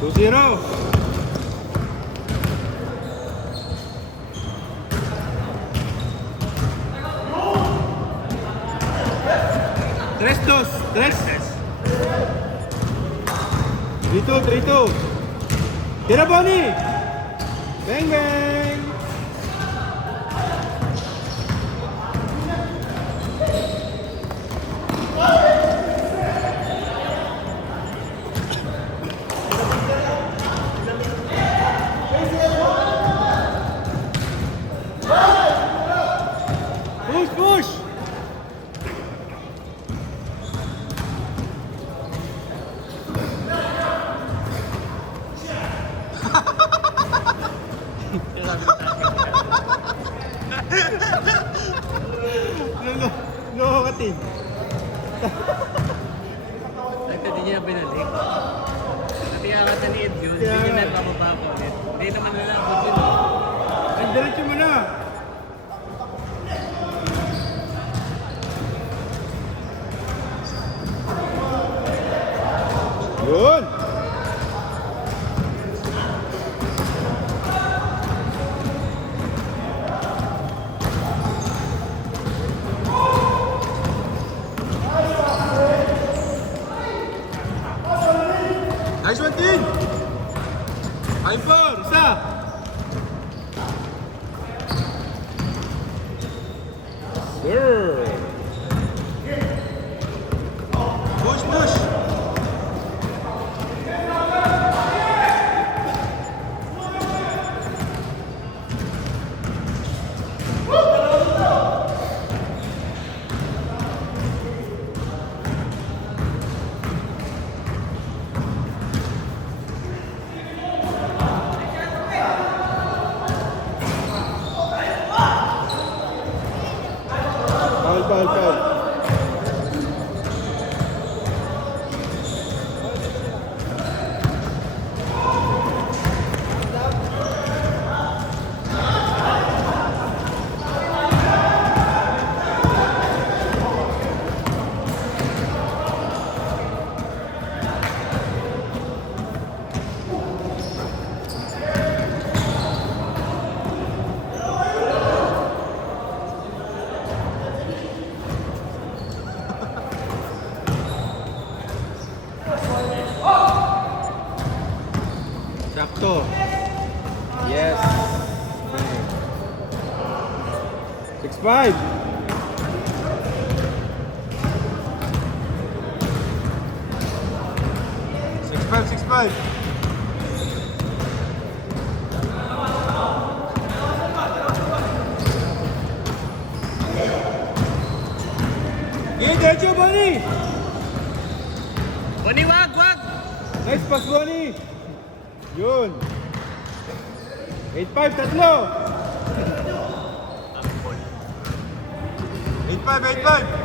2-0. Tres, dos. Tres. 3-2, 3-2. Tira, Bonnie! Bang, bang! Push, push! No, katin. Hindi niya binalik. Natiyangat na ni Ed yun. Hindi niya nagpapaba ko ulit. Hindi naman nalabot yun. Ang diretso mo na. Yun. Nice one, team! 5-4, isa! Sir! Push, push! Foul. Sakto. Yes. 6-5. Six five. Diretso, Bonnie! Bonnie, wag! Nice pass, Bonnie! Yun! 8-5, tatlo! 8-5!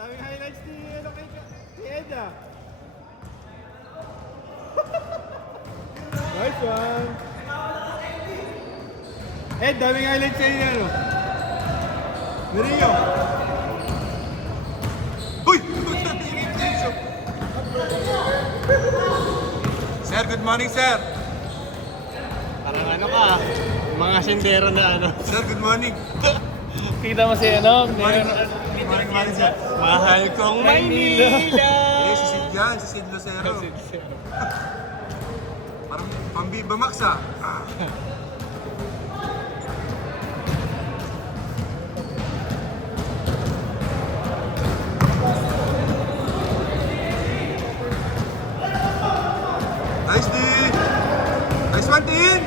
Daming highlights ni Ed ah. Nice one. Ed, daming highlights sa'yo na ano. Mirio. Uy! Sir, good morning, sir. Parang ano ka, mga sindero na ano. Sir, good morning. Kita mo si ano? Good morning, sir. Mahal kong Maynila! Eh, si Sid yan, si Sid Lucero. Parang pang-Viva Max ah. Nice D! Nice one, team!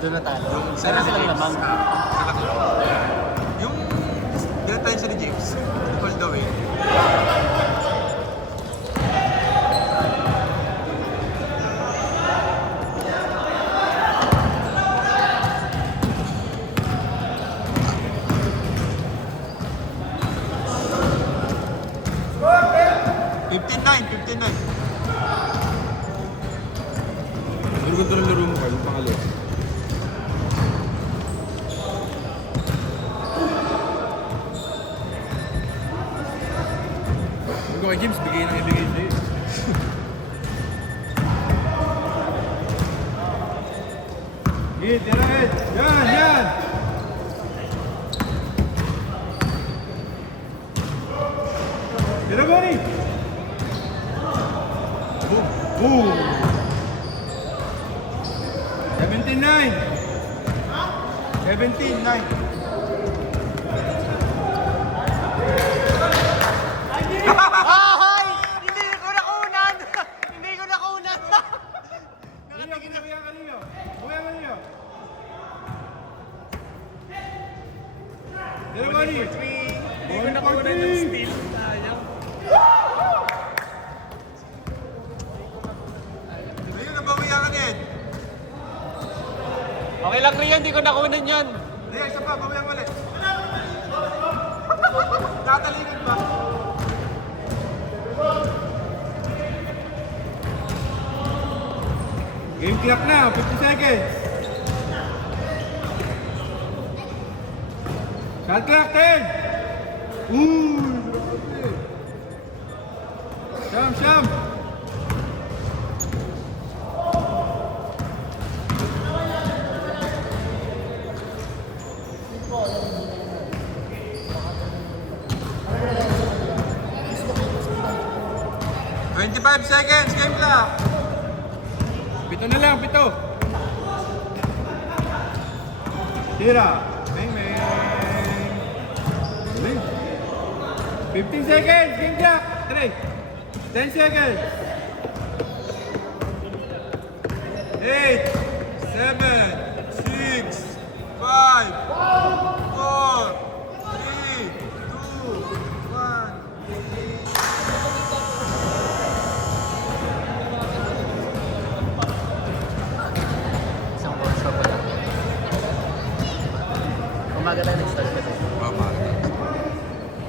doon natalo. Isa Pero na si silang James. lamang. Yung dinatayin siya ni James. All the way. $15-9. Ano ganito ng laro mo kayo? Yung pangalit. Huwag ko kay James, bigay ng ibigay sa'yo. Hit, tira hit! Yan, yan! Tira Bonnie! Boom! 17-9! 17-9! Ay! Hindi ko nakunan! Hindi ko nakunan! Buya ka niyo! Buya ka niyo! Tira Bonnie! Hindi ko nakunan ng steal. Sayang. Ayun, nabawiyan ka din. Okay lang Rian, hindi ko nakunan yan. Hindi, isa pa, bawiyan ulit. Tatalikod pa. Game clock na, 50 seconds. Shot clock, 10. Siyam. $25 seconds, game clock. Pito na lang, pito. Tira. Meng. Galing. 15 seconds, game clock. 3. 10 seconds. 8, 7, 6, 5, 4, 3, 2, 1. Isang oras pa pala. Umaga tayo nag-start kasi.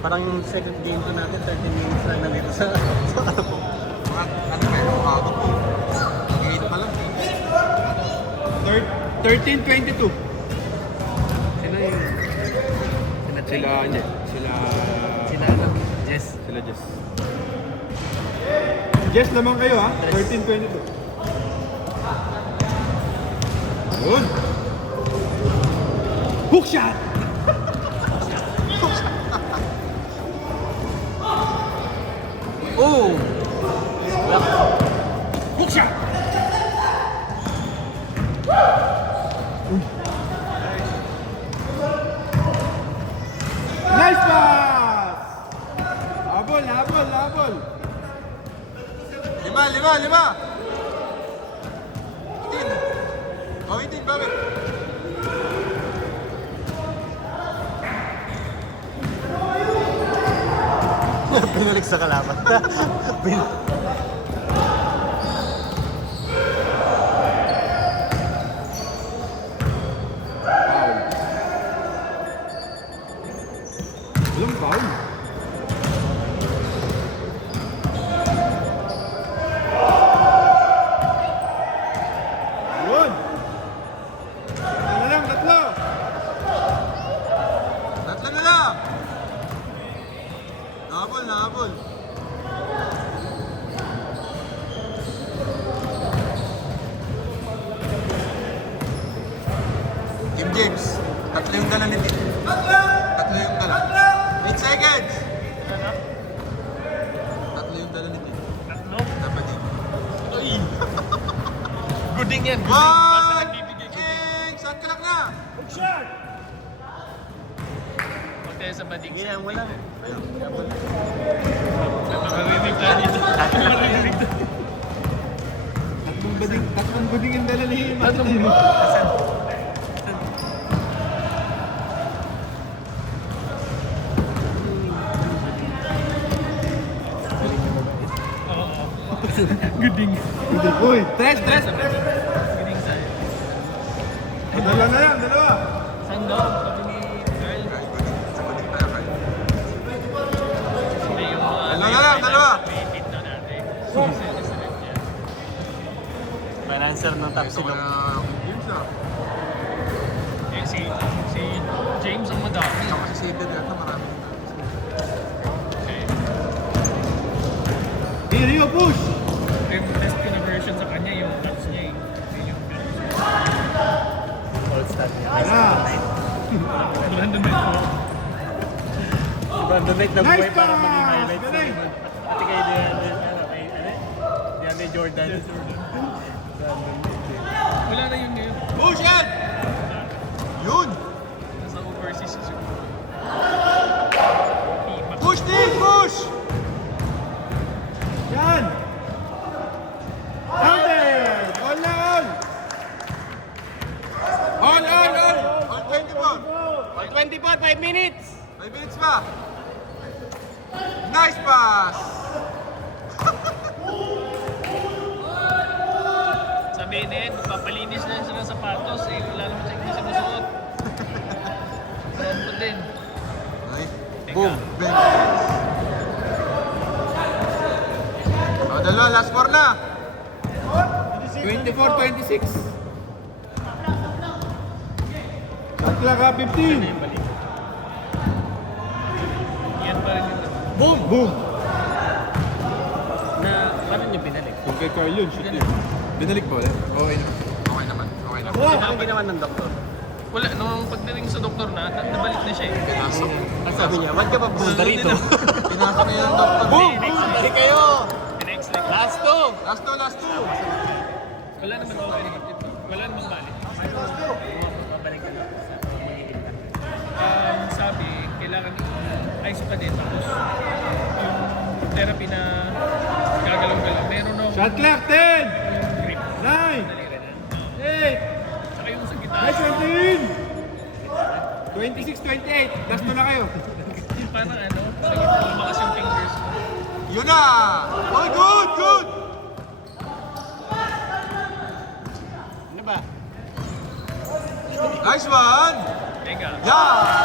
Parang yung second game ko natin, 13 minutes lang nandito sa ano po. Umaga po. 8 pa lang. 13-22. Sino yung... Sila, Sila ano? Jess. Sila Jess. Jess naman kayo ha, 13-22. Yun. Hook shot! Oh! Hook shot! Nice pass! Habol! 5. 18. Oh, 18, bakit? Pinalik sa kalaban. Walang foul. Yun! Tatlo! Tatlo na lang. Nahabol. Team James, tatlo yung dala ni Tim. Tatlo yung dala. 8 seconds. Tatlo yung dala ni Tim. Dapat din. Gooding yan. One! Saan ka lang na? Huwag tayo sa bading. Yan, wala. Ayun. Nakakarinig tayo dito. Nakakarinig tayo. Tatlong bading ang dala ni Tatlong Guding. Uy, tres. Guding sa'yo. Dalawa na lang, dalawa. Sando, sabi ni Carl. Kay Guding. Sa Guding tayo kay. May yung mga... Dalawa na lang, dalawa. May tip na natin. Balancer ng top Ito na games na. Eh, si James ang madami. Ito kasi seated yata marami. Rio, push. Yung best ko na version sa kanya, yung touch niya eh. Yun yung all stat niya. Brandon Knight po. Brandon Knight nabuhay Nice para pass! maging highlights. Galing! Pati kay DeAndre Jordan. Wala na yun ngayon. Push yan! Yun! Nasa overseas siguro. Push din! Push! Yan. Counter. All na all. All! All 24! All 24, 5 minutes! 5 minutes pa! Nice pass! Sabihin din, papalinis na sila ng sapatos eh. Wala naman siya hindi sinusuot. Saan po din. Ay, boom! Bench. Oh, dalawa, last four na! 24-26. Shot clock ha, 15. Yan pa rin yung Boom. Boom. na parang yung binalik. Kung kay Carl yun, shoot yun. Binalik ba ulit? Okay na. Okay naman, okay naman. Ano ba ang ginawa ng doktor? Wala, nung pagdating sa doktor nabalik na siya eh. Pinasok. Ang sabi niya, wag ka pa pumunta rito. Pinasok niya yung doktor. Boom! Hindi kayo! Next week. Last two! Last two! Wala naman okay. Wala naman balik. Babalik ka lang sa magiging na. Sabi, kailangan i-ice pa din. Tapos yung therapy na gagalaw-galaw. Meron nung Shot clock 10. grip. 9. Daliri na. 8. Saka yung sa gitna. Nice 17. 26-28. Last na na kayo. Parang ano, sa gitna lumakas yung fingers mo. Yun na! Oh, good! Good! Ano ba? Nice one! Teka. Yeah!